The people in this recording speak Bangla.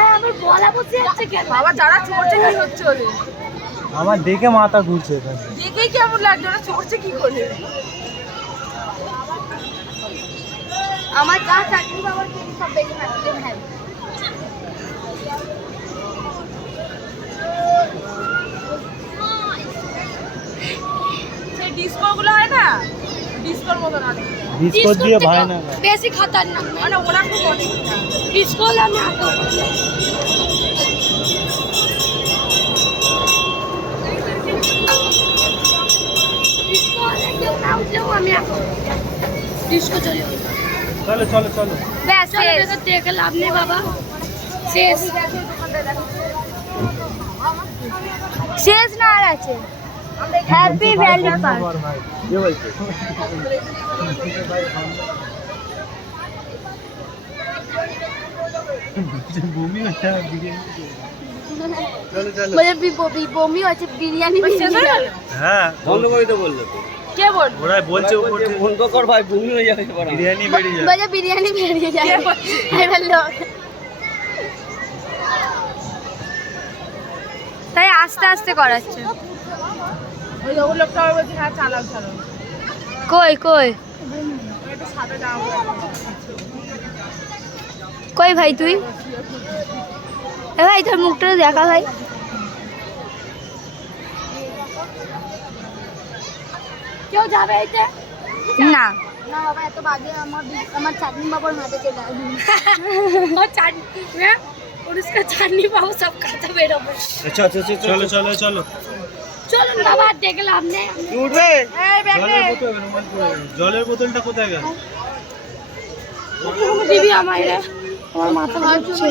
আমার বলা বসে যাচ্ছে কেন? বাবা যারা চড়ছে কি হচ্ছে ওদের? আমার দেখে মাথা ঘুরছে এখানে। দেখেই কেমন লাগছে, ওরা চড়ছে কি করে? আমার যা চাকরি বাবার সব বেশি থাকতে ভাই। সেই ডিস্কো গুলো হয় না, ডিস্কোর মতন অনেক, ডিস্কো দিয়ে ভাই না বেশি খতরনাক মানে ওরা খুব অনেক ডিস্কো হলে আমি আগে ডিস্কো হলে কেউ না উঠলেও আমি আগে ডিস্কো চলে যাবো। চলো চলো চলো ব্যাস দেখে লাভ নেই বাবা, শেষ শেষ না আর আছে। Happy valley park. ভূমি হচ্ছে বলে বমি হচ্ছে বিরিয়ানি শেষ হয়ে গেল? হ্যাঁ বন্ধ করে তো বললো তো। কে বল? ওরা বলছে উপর থেকে বন্ধ কর ভাই, বমি হয়ে যাবে। বিরিয়ানি বেরিয়ে যায়। বলে বিরিয়ানি বেরিয়ে যায়। কে বলছে? এবার লোক তাই আস্তে আস্তে করাচ্ছে। ওই ওই লোকটা আবার বলছে হ্যাঁ চালাও চালাও। কই কই একটা সাদা জামা পরে কই ভাই তুই? এ ভাই তোর মুখটা দেখা ভাই। কেউ যাবে এইতে? না না বাবা, এত বাজে। আমার চাটনি বাবার হাতে চলে আসবে। ও চাটনি হ্যাঁ পুরস্কা চাটনি বাবু সব খাতা বেরোবে। আচ্ছা আচ্ছা আচ্ছা, চলো চলো চলো চলুন বাবা, দেখে লাভ নেই। উঠবে। এই ব্যাগে জলের বোতলটা কোথায় গেল? দিবি আমায় রে, আমার মাথা ঘুরছে।